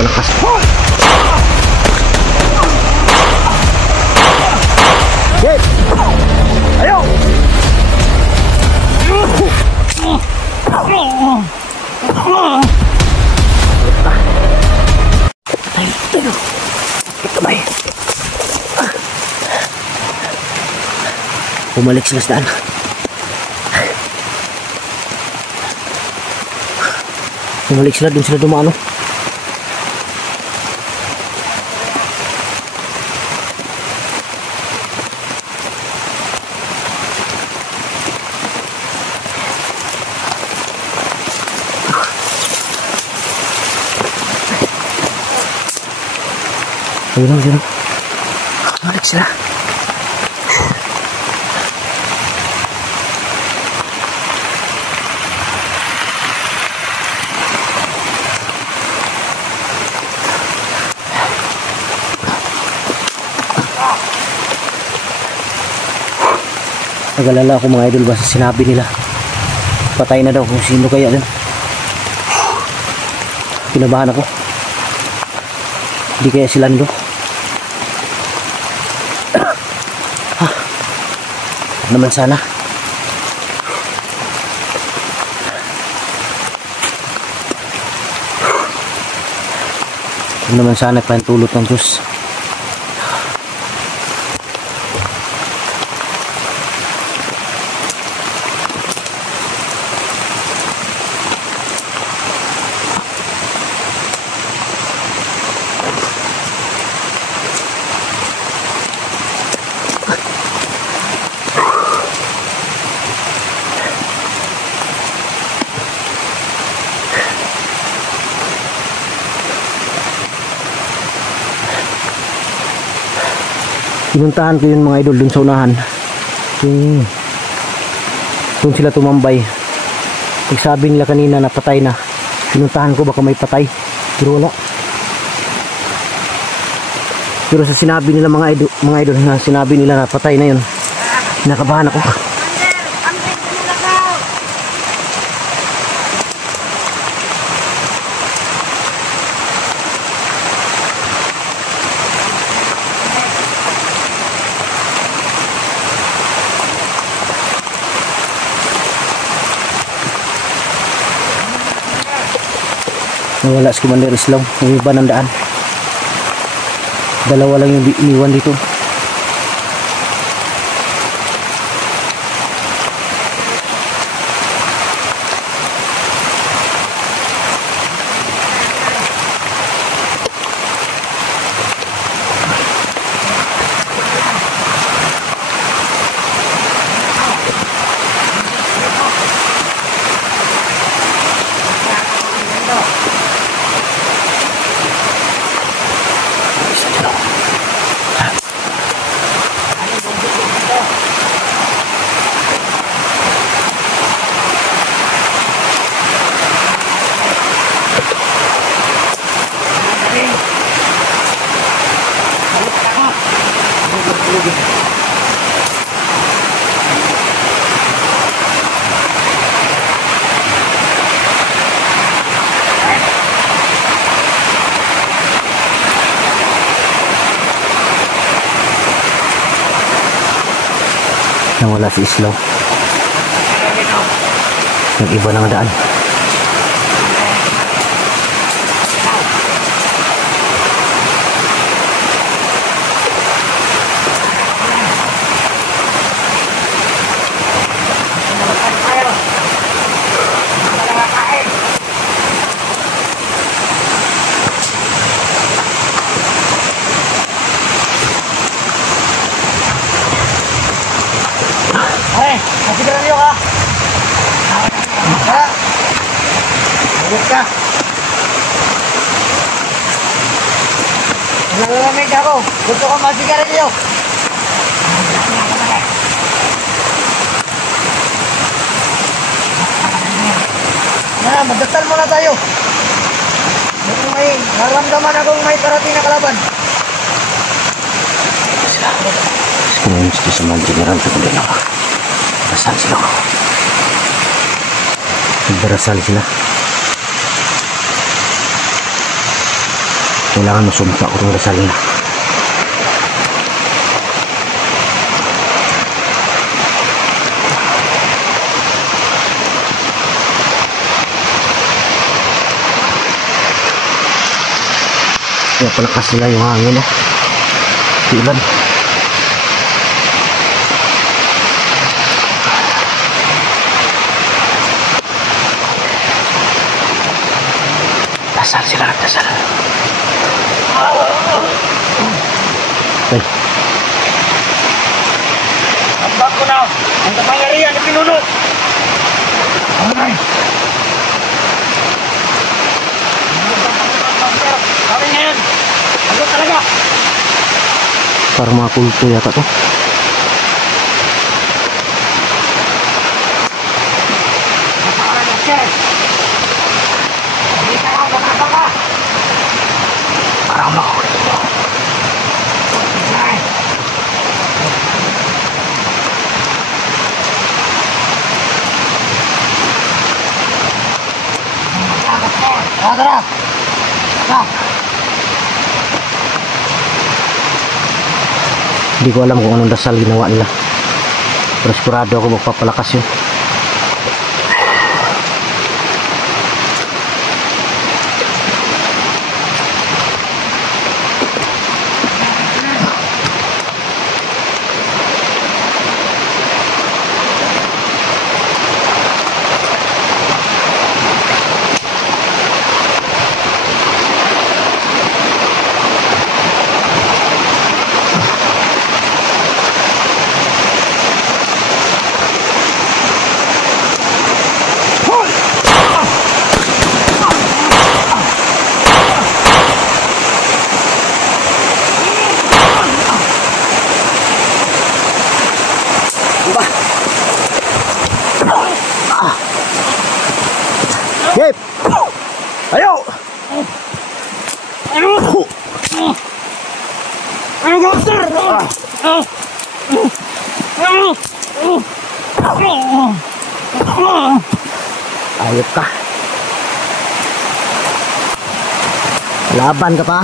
palakas. Yes! Ayaw! Tayo. Kamay. Bumalik sila sa daan. Bumalik sila, dun sila dumano. Ayun. Bumalik sila. Nag-alala ako mga idol, basta sinabi nila patay na daw kung sino kaya din. Kinabahan ako. Hindi kaya si Lando. Naman sana. Naman sana pantulot ng Diyos. Pinuntahan ko yun mga idol dun sa unahan. Dun sila tumambay. Nagsabi nila kanina na patay na. Pinuntahan ko baka may patay, pero wala. Pero sa sinabi nila mga idol na sinabi nila na patay na yun, nakabahan ako. Nawala si Commander Islaw, yung iba ng daan. Dalawa lang yung iniwan dito. Nawala si Islaw. Nag-iba ng daan. ka. Nalalamig ako. Gusto ko masigarilyo. Na, magdasal muna tayo. May naramdaman akong may parating na kalaban. Sekarang mesti sama general tu boleh nak. Asal sila. Berasal sila. Kailangan masumpa ko itong dasal na. Kaya palakas nila yung hangin, no? Ulan. Dasal sila, dasal. Ay. Ambak ko na ang kapangyarihan ng pinuno. Ay. Sabi na yan. Ano talaga? Parang mga kulto yata to. Napakarang ng chest. Hindi ka lang makapaka. Parang mga kulto. Ay. Tara, tara. Tara. Hindi ko alam kung anong dasal ginawa nila. Pero sigurado ako magpapalakas yun. Yep! Ayo! Ayop ka. Laban ka pa.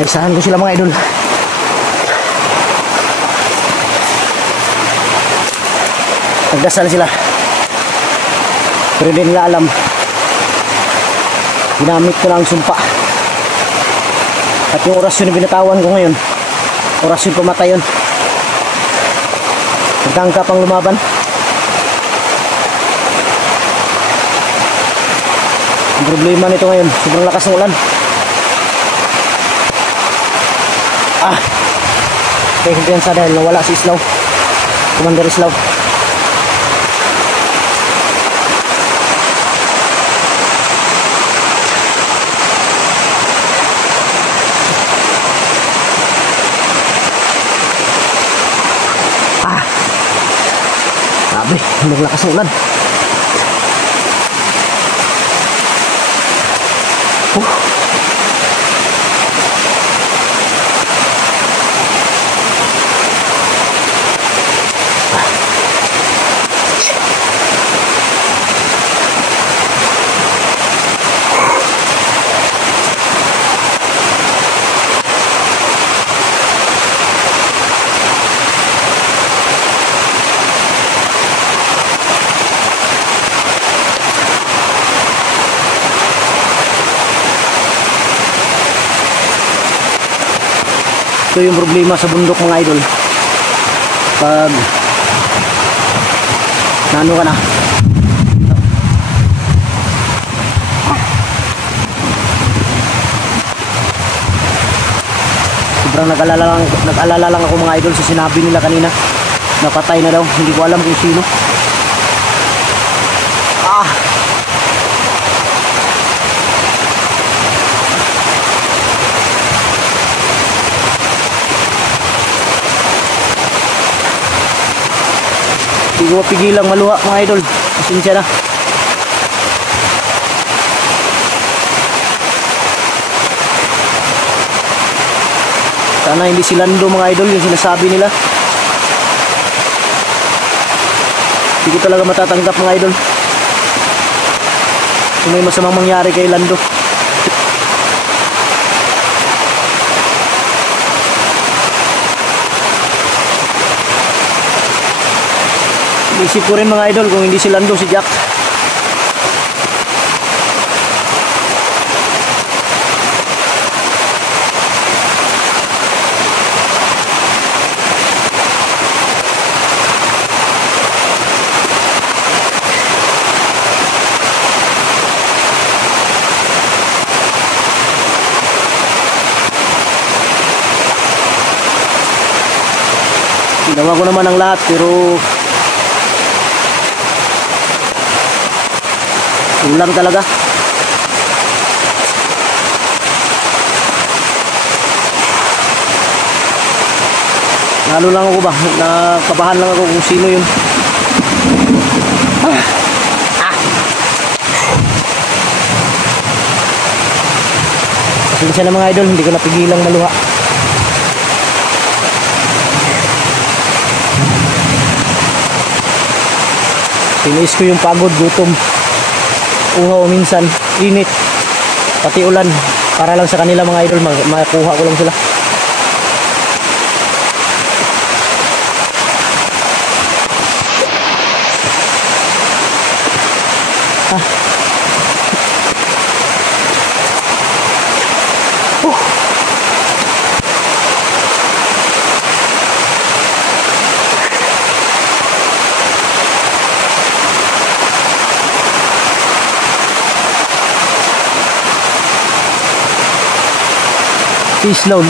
Naisahan ko sila mga idol. Nagdasal sila. Pero hindi nila alam. Ginamit ko lang sumpa. At yung orasyon na binatawan ko ngayon, orasyon pamatayon. Nagtangka pang lumaban. Ang problema nito ngayon, sobrang lakas ng ulan. Kaya kumpiyansa dahil nawala si Islaw, Commander Islaw. Grabe, naglakas ng ulan. Ito yung problema sa bundok mga idol. Pag nano ka na, sobrang nag-alala lang ako mga idol sa sinabi nila kanina. Napatay na daw, hindi ko alam kung sino. Hindi ko mapigilang maluha mga idol. Pasensya na. Sana hindi silando mga idol yung sinasabi nila. Hindi ko talaga matatanggap mga idol. Kung may masamang mangyari kay Lando. Isip ko rin mga idol kung hindi si Lando, si Jack. Ginawa ko naman ang lahat pero ulang talaga. Lalo lang ako ba? Nakabahan lang ako kung sino yun. Pasensya na mga idol, hindi ko napigilang maluha. Tiniis ko yung pagod, gutom, uhaw minsan, init, pati ulan, para lang sa kanila mga idol, makuha ko lang sila. Islaw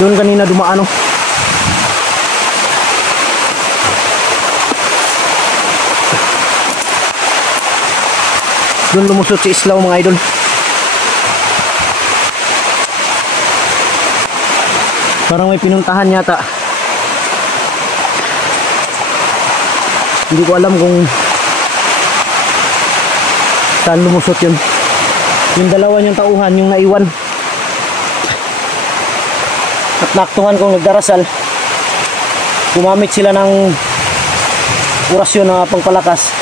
doon kanina dumaan, oh. Doon lumusot si Islaw mga idol. Parang may pinuntahan yata. Hindi ko alam kung saan lumusot yun. Yung dalawa niyang tauhan, yung naiwan. At naktuhan kong nagdarasal, gumamit sila ng orasyon na pangpalakas.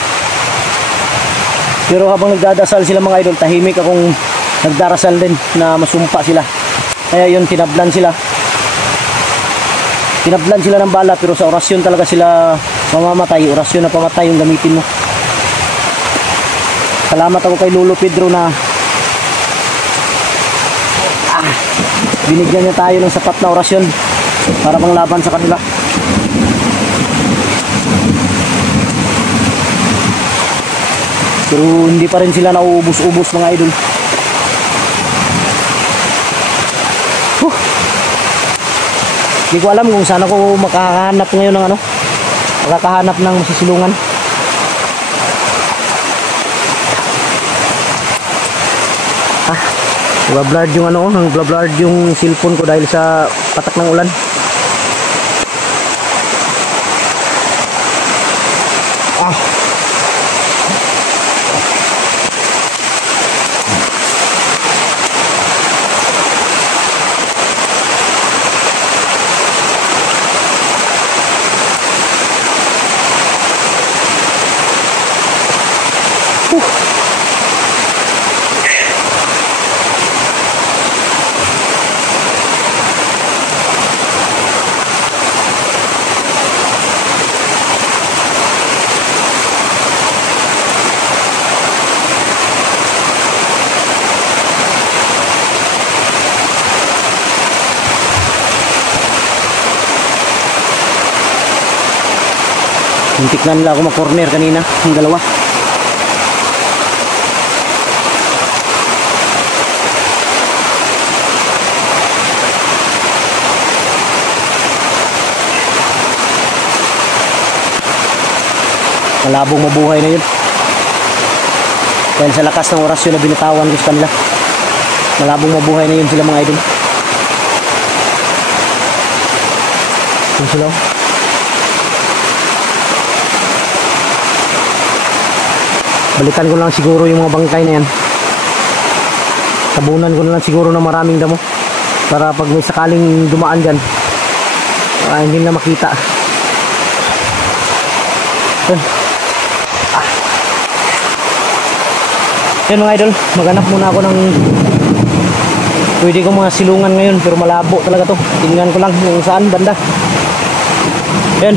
Pero habang nagdadasal sila mga idol, tahimik akong nagdarasal din na masumpa sila. Kaya yun, tinablan sila. Tinablan sila ng bala, pero sa orasyon talaga sila mamamatay. Orasyon na pamatay yung gamitin mo. Salamat ako kay Lolo Pedro na binigyan niya tayo ng sapat na orasyon para panglaban sa kanila. Pero hindi pa rin sila nauubos-ubos mga idol. Hindi ko alam kung saan ako makakahanap ngayon ng makakahanap ng masisilungan. Nagbablard yung nagbablard yung cellphone ko dahil sa patak ng ulan. Muntik na nila ako mag-corner kanina, yung dalawa. Malabong mabuhay na yun. Dahil sa lakas ng orasyon na binitawan ko sa kanila. Malabong mabuhay na yun sila mga idol. Yun sila. Balikan ko lang siguro yung mga bangkay na yan. Tabunan ko na lang siguro ng maraming damo para pag may sakaling dumaan dyan, hindi na makita. Yan mga idol, maghanap muna ako ng pwede ko mga silungan ngayon, pero malabo talaga to. Tingnan ko lang kung saan banda. Yan.